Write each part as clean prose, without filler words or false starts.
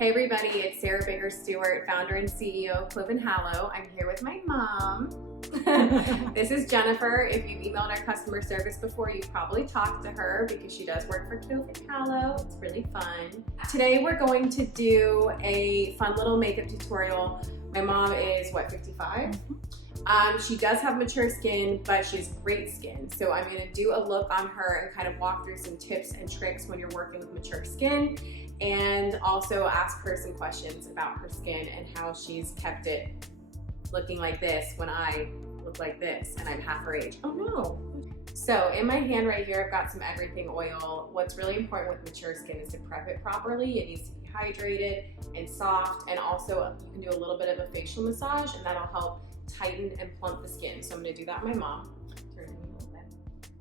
Hey everybody, it's Sarah Bigger-Stewart, founder and CEO of Clove & Hallow. I'm here with my mom. This is Jennifer. If you've emailed our customer service before, you've probably talked to her because she does work for Clove & Hallow. It's really fun. Today we're going to do a fun little makeup tutorial. My mom is, 55? She does have mature skin, but she has great skin. So I'm gonna do a look on her and kind of walk through some tips and tricks when you're working with mature skin, and also ask her some questions about her skin and how she's kept it looking like this when I look like this and I'm half her age. Oh no. So in my hand right here, I've got some everything oil. What's really important with mature skin is to prep it properly. It needs to be hydrated and soft, and also you can do a little bit of a facial massage and that'll help tighten and plump the skin. So I'm gonna do that on my mom. Turn it a little bit.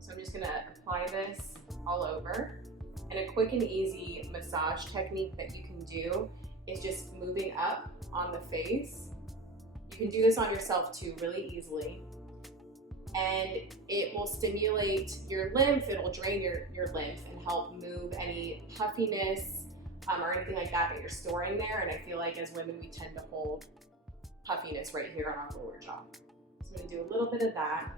So I'm just gonna apply this all over. And a quick and easy massage technique that you can do is just moving up on the face. You can do this on yourself too, really easily. And it will stimulate your lymph, it'll drain your lymph and help move any puffiness or anything like that that you're storing there. And I feel like as women, we tend to hold puffiness right here on our lower jaw. So I'm gonna do a little bit of that.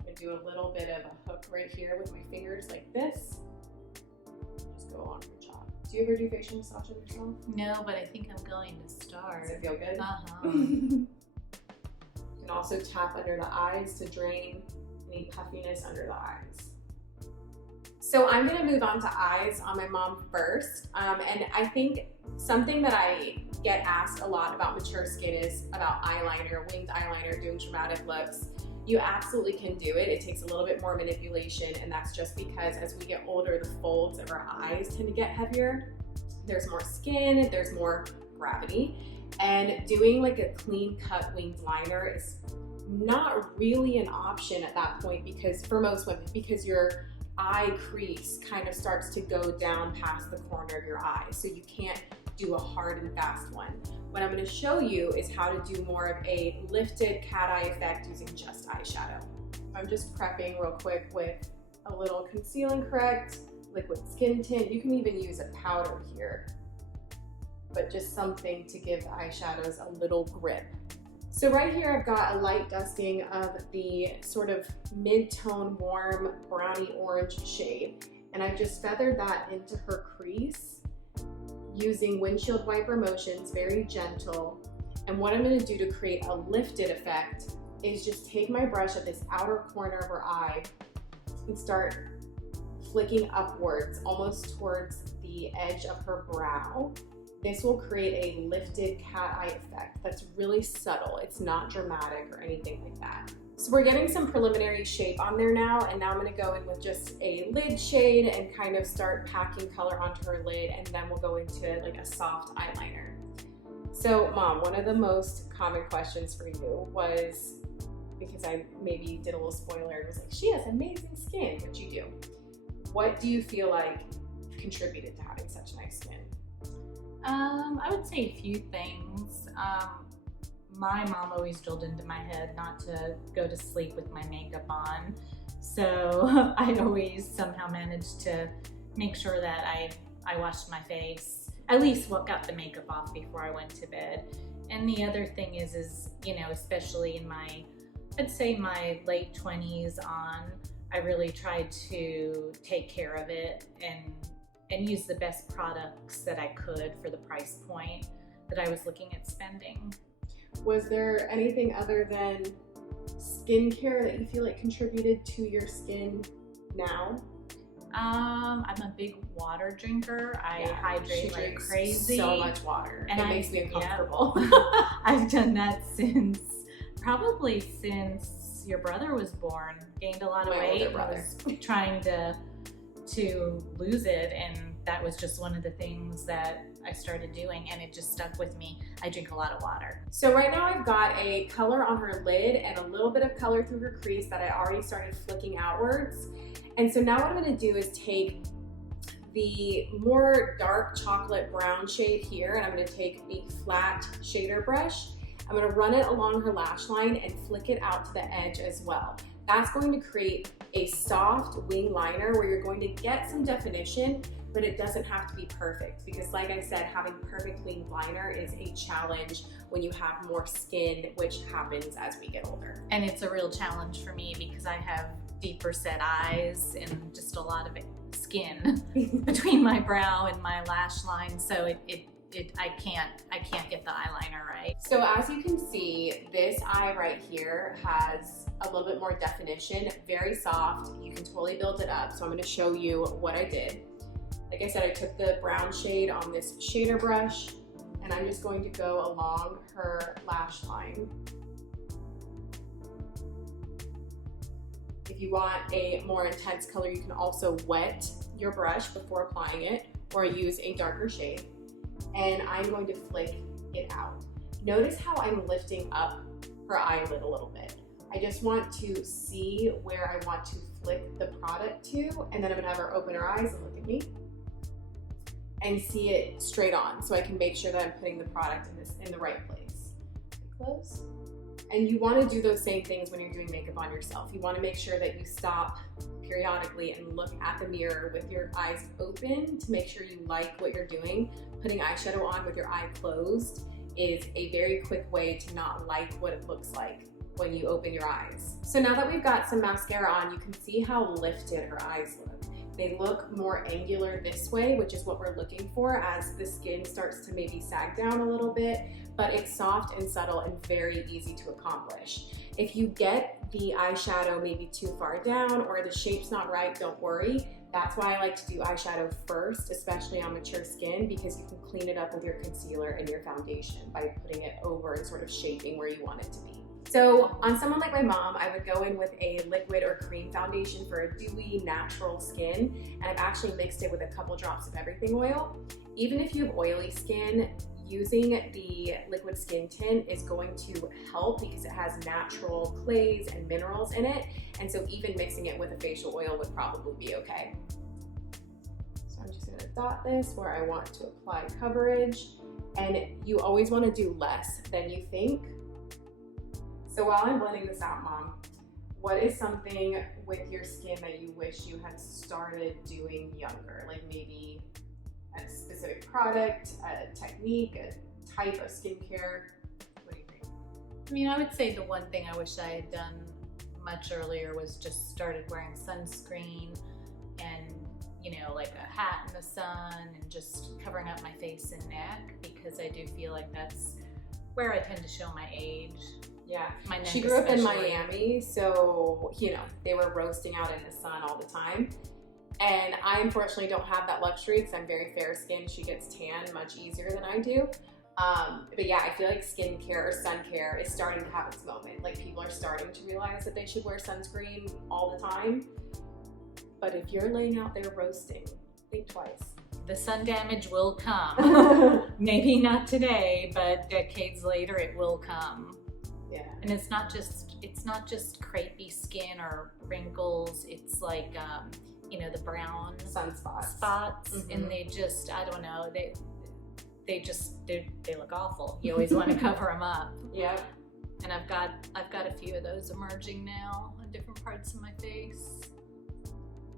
I'm gonna do a little bit of a hook right here with my fingers like this. Just go along your jaw. Do you ever do facial massage on yourself? No, but I think I'm going to start. Does it feel good? Uh-huh. You can also tap under the eyes to drain any puffiness under the eyes. So I'm gonna move on to eyes on my mom first. And I think something that I get asked a lot about mature skin is about eyeliner, winged eyeliner, doing dramatic looks. You absolutely can do it. It takes a little bit more manipulation, and that's just because as we get older, the folds of our eyes tend to get heavier. There's more skin, there's more gravity, and doing like a clean cut winged liner is not really an option at that point, because for most women, because your eye crease kind of starts to go down past the corner of your eye, so you can't do a hard and fast one. What I'm going to show you is how to do more of a lifted cat eye effect using just eyeshadow. I'm just prepping real quick with a little Conceal and Correct liquid skin tint. You can even use a powder here, but just something to give the eyeshadows a little grip. So right here I've got a light dusting of the sort of mid-tone warm brownie orange shade, and I've just feathered that into her crease using windshield wiper motions, very gentle. And what I'm gonna do to create a lifted effect is just take my brush at this outer corner of her eye and start flicking upwards, almost towards the edge of her brow. This will create a lifted cat eye effect that's really subtle. It's not dramatic or anything like that. So we're getting some preliminary shape on there now, and now I'm gonna go in with just a lid shade and kind of start packing color onto her lid, and then we'll go into like a soft eyeliner. So Mom, one of the most common questions for you was, because I maybe did a little spoiler and was like, she has amazing skin, which you do. What do you feel like contributed to having such nice skin? I would say a few things. My mom always drilled into my head not to go to sleep with my makeup on. So I always somehow managed to make sure that I washed my face, at least got the makeup off before I went to bed. And the other thing is, you know, especially in I'd say my late 20s on, I really tried to take care of it and use the best products that I could for the price point that I was looking at spending. Was there anything other than skincare that you feel like contributed to your skin now? I'm a big water drinker. I hydrate like crazy. So much water. And it makes me uncomfortable. Yeah. I've done that since your brother was born. Gained a lot of weight. And was trying to lose it, and that was just one of the things that I started doing, and it just stuck with me. I drink a lot of water. So right now I've got a color on her lid and a little bit of color through her crease that I already started flicking outwards. And so now what I'm gonna do is take the more dark chocolate brown shade here, and I'm gonna take a flat shader brush. I'm gonna run it along her lash line and flick it out to the edge as well. That's going to create a soft wing liner where you're going to get some definition, but it doesn't have to be perfect, because like I said, having perfect wing liner is a challenge when you have more skin, which happens as we get older. And it's a real challenge for me because I have deeper set eyes and just a lot of skin between my brow and my lash line, so I can't get the eyeliner right. So as you can see, this eye right here has a little bit more definition, very soft. You can totally build it up. So I'm going to show you what I did. Like I said, I took the brown shade on this shader brush, and I'm just going to go along her lash line. If you want a more intense color, you can also wet your brush before applying it, or use a darker shade. And I'm going to flick it out. Notice how I'm lifting up her eyelid a little bit. I just want to see where I want to flick the product to, and then I'm gonna have her open her eyes and look at me and see it straight on, so I can make sure that I'm putting the product in the right place. Close. And you want to do those same things when you're doing makeup on yourself. You want to make sure that you stop periodically and look at the mirror with your eyes open to make sure you like what you're doing. Putting eyeshadow on with your eye closed is a very quick way to not like what it looks like when you open your eyes. So now that we've got some mascara on, you can see how lifted her eyes look. They look more angular this way, which is what we're looking for as the skin starts to maybe sag down a little bit, but it's soft and subtle and very easy to accomplish. If you get the eyeshadow maybe too far down or the shape's not right, don't worry. That's why I like to do eyeshadow first, especially on mature skin, because you can clean it up with your concealer and your foundation by putting it over and sort of shaping where you want it to be. So on someone like my mom, I would go in with a liquid or cream foundation for a dewy, natural skin, and I've actually mixed it with a couple drops of everything oil. Even if you have oily skin, using the liquid skin tint is going to help because it has natural clays and minerals in it, and so even mixing it with a facial oil would probably be okay. So I'm just going to dot this where I want to apply coverage, and you always want to do less than you think. So while I'm blending this out, Mom, what is something with your skin that you wish you had started doing younger? Like maybe a specific product, a technique, a type of skincare? What do you think? I mean, I would say the one thing I wish I had done much earlier was just started wearing sunscreen and, you know, like a hat in the sun and just covering up my face and neck, because I do feel like that's where I tend to show my age. Yeah, my neck she grew up in especially. Miami, so, you know, they were roasting out in the sun all the time. And I unfortunately don't have that luxury because I'm very fair skinned. She gets tan much easier than I do. But yeah, I feel like skincare or sun care is starting to have its moment. Like people are starting to realize that they should wear sunscreen all the time. But if you're laying out there roasting, think twice. The sun damage will come. Maybe not today, but decades later it will come. Yeah. And it's not just crepey skin or wrinkles. It's like you know, the brown Sunspots. Mm-hmm. And they just, I don't know, they look awful. You always want to cover them up. Yeah. And I've got a few of those emerging now on different parts of my face.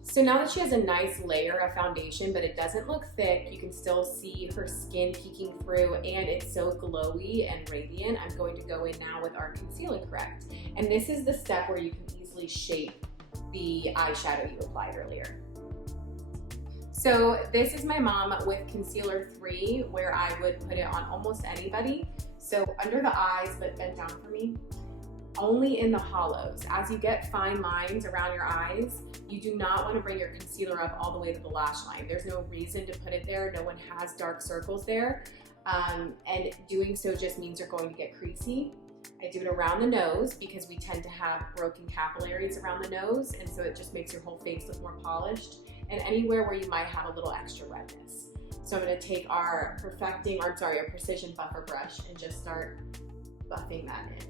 So now that she has a nice layer of foundation, but it doesn't look thick, you can still see her skin peeking through, and it's so glowy and radiant. I'm going to go in now with our Conceal and Correct. And this is the step where you can easily shape the eyeshadow you applied earlier. So this is my mom with Concealer 3, where I would put it on almost anybody. So under the eyes, but bend down for me. Only in the hollows. As you get fine lines around your eyes, you do not want to bring your concealer up all the way to the lash line. There's no reason to put it there. No one has dark circles there. And doing so just means you're going to get creasy. I do it around the nose because we tend to have broken capillaries around the nose, and so it just makes your whole face look more polished, and anywhere where you might have a little extra redness. So I'm going to take our precision buffer brush and just start buffing that in.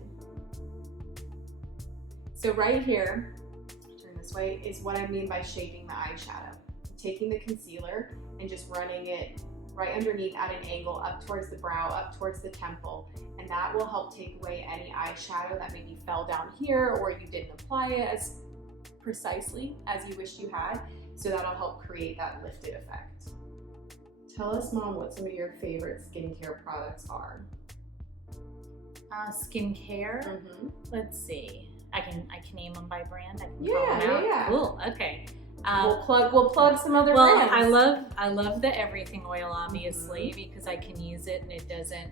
So right here, turn this way, is what I mean by shaping the eyeshadow. Taking the concealer and just running it right underneath at an angle up towards the brow, up towards the temple, and that will help take away any eyeshadow that maybe fell down here or you didn't apply it precisely as you wish you had. So that'll help create that lifted effect. Tell us, Mom, what some of your favorite skincare products are. Skincare. Mm-hmm. Let's see. I can name them by brand. I can Yeah, call them out. yeah. Cool. Okay. We'll plug some other brands. I love the everything oil, obviously, because I can use it and it doesn't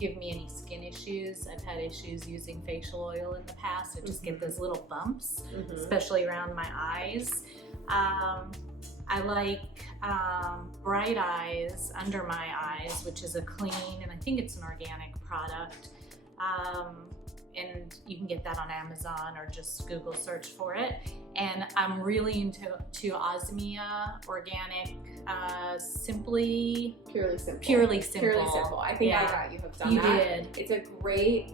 give me any skin issues. I've had issues using facial oil in the past. I just get those little bumps, especially around my eyes. I like Bright Eyes under my eyes, which is a clean, and I think it's an organic product. And you can get that on Amazon or just Google search for it. And I'm really into Osmia Organic, Purely Simple. Purely Simple. I think I got you hooked on you that. did. It's a great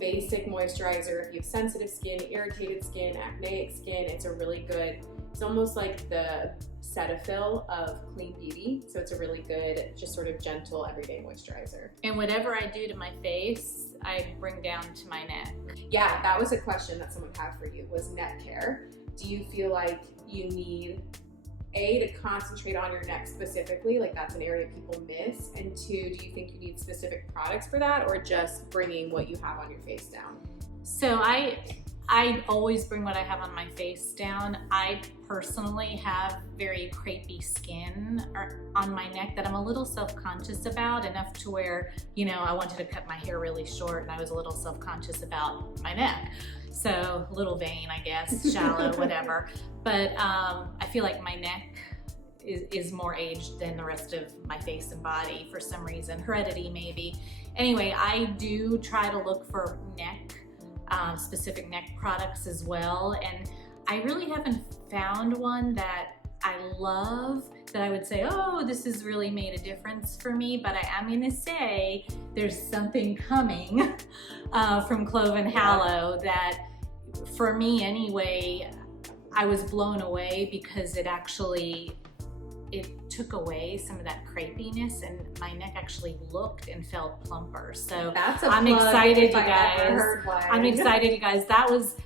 basic moisturizer if you have sensitive skin, irritated skin, acneic skin. It's a really good, it's almost like the Cetaphil of clean beauty. So it's a really good, just sort of gentle everyday moisturizer. And whatever I do to my face, I bring down to my neck. Yeah, that was a question that someone had for you, was neck care. Do you feel like you need, A, to concentrate on your neck specifically, like that's an area people miss, and 2, do you think you need specific products for that, or just bringing what you have on your face down? So I always bring what I have on my face down. I personally have very crepey skin on my neck that I'm a little self-conscious about, enough to where, I wanted to cut my hair really short and I was a little self-conscious about my neck. So a little vain, I guess, shallow, whatever. But I feel like my neck is more aged than the rest of my face and body for some reason, heredity maybe. Anyway, I do try to look for specific neck products as well, and I really haven't found one that I love that I would say, oh, this has really made a difference for me, but I am gonna say there's something coming from Clove & Hallow that, for me anyway, I was blown away because it took away some of that crepiness and my neck actually looked and felt plumper. So I'm excited, you guys. I'm excited, you guys. I was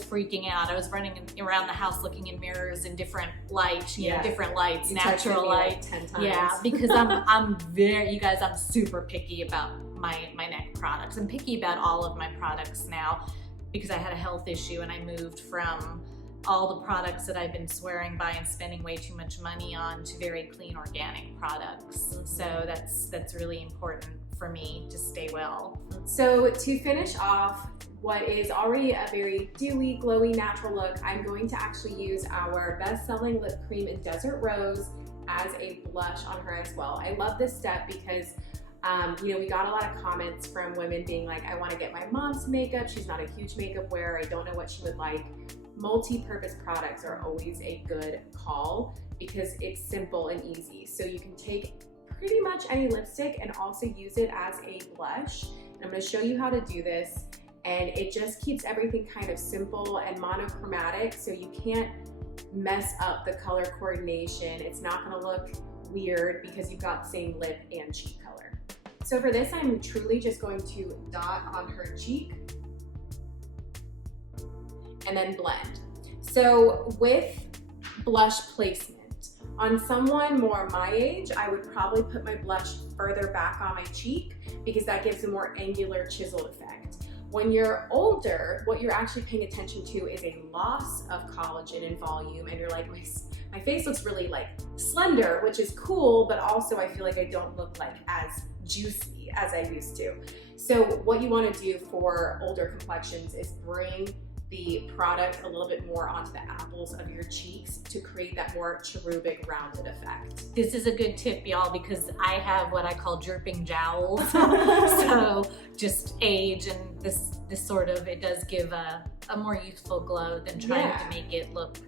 freaking out. I was running around the house looking in mirrors in different lights, different lights, natural light. Like 10 times. Yeah, because I'm super picky about my neck products. I'm picky about all of my products now because I had a health issue and I moved from all the products that I've been swearing by and spending way too much money on to very clean organic products. So that's really important for me to stay well. So to finish off what is already a very dewy, glowy, natural look, I'm going to actually use our best-selling lip cream in Desert Rose as a blush on her as well. I love this step because we got a lot of comments from women being like, I want to get my mom's makeup. She's not a huge makeup wearer. I don't know what she would like. Multi-purpose products are always a good call because it's simple and easy. So you can take pretty much any lipstick and also use it as a blush. And I'm going to show you how to do this, and it just keeps everything kind of simple and monochromatic, so you can't mess up the color coordination. It's not going to look weird because you've got the same lip and cheek color. So for this, I'm truly just going to dot on her cheek and then blend. So with blush placement, on someone more my age, I would probably put my blush further back on my cheek because that gives a more angular chiseled effect. When you're older, what you're actually paying attention to is a loss of collagen and volume, and you're like, my face looks really like slender, which is cool, but also I feel like I don't look like as juicy as I used to. So what you want to do for older complexions is bring the product a little bit more onto the apples of your cheeks to create that more cherubic rounded effect. This is a good tip, y'all, because I have what I call drooping jowls. So just age and this sort of, it does give a more youthful glow than trying to make it look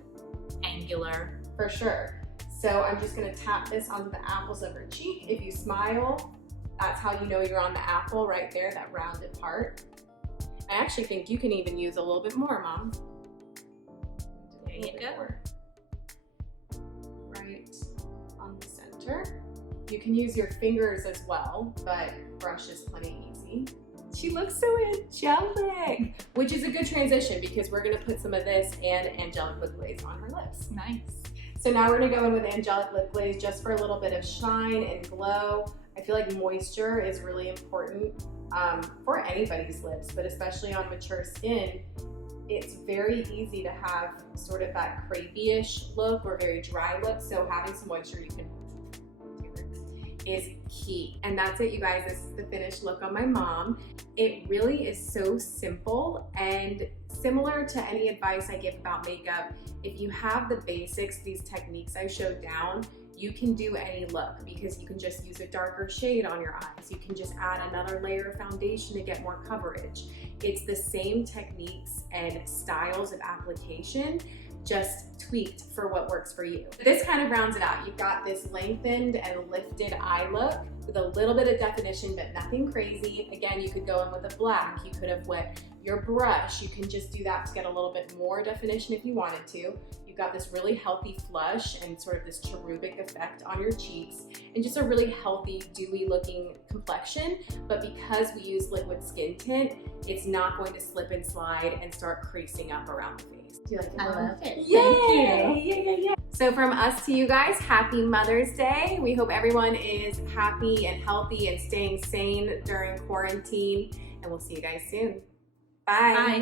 angular. For sure. So I'm just gonna tap this onto the apples of her cheek. If you smile, that's how you know you're on the apple right there, that rounded part. I actually think you can even use a little bit more, Mom. There you go. Right on the center. You can use your fingers as well, but brush is plenty easy. She looks so angelic, which is a good transition because we're gonna put some of this and angelic lip glaze on her lips. Nice. So now we're gonna go in with angelic lip glaze just for a little bit of shine and glow. I feel like moisture is really important for anybody's lips, but especially on mature skin. It's very easy to have sort of that crepey-ish look or very dry look, so having some moisture you can is key. And that's it, you guys. This is the finished look on my mom. It really is so simple and similar to any advice I give about makeup. If you have the basics, these techniques I showed down, you can do any look because you can just use a darker shade on your eyes. You can just add another layer of foundation to get more coverage. It's the same techniques and styles of application, just tweaked for what works for you. This kind of rounds it out. You've got this lengthened and lifted eye look with a little bit of definition, but nothing crazy. Again, you could go in with a black. You could have wet your brush. You can just do that to get a little bit more definition if you wanted to. You've got this really healthy flush and sort of this cherubic effect on your cheeks and just a really healthy, dewy looking complexion. But because we use liquid skin tint, it's not going to slip and slide and start creasing up around the face. Do you like it? I love it. Yay! Thank you. So from us to you guys, happy Mother's Day. We hope everyone is happy and healthy and staying sane during quarantine. And we'll see you guys soon. Bye. Bye.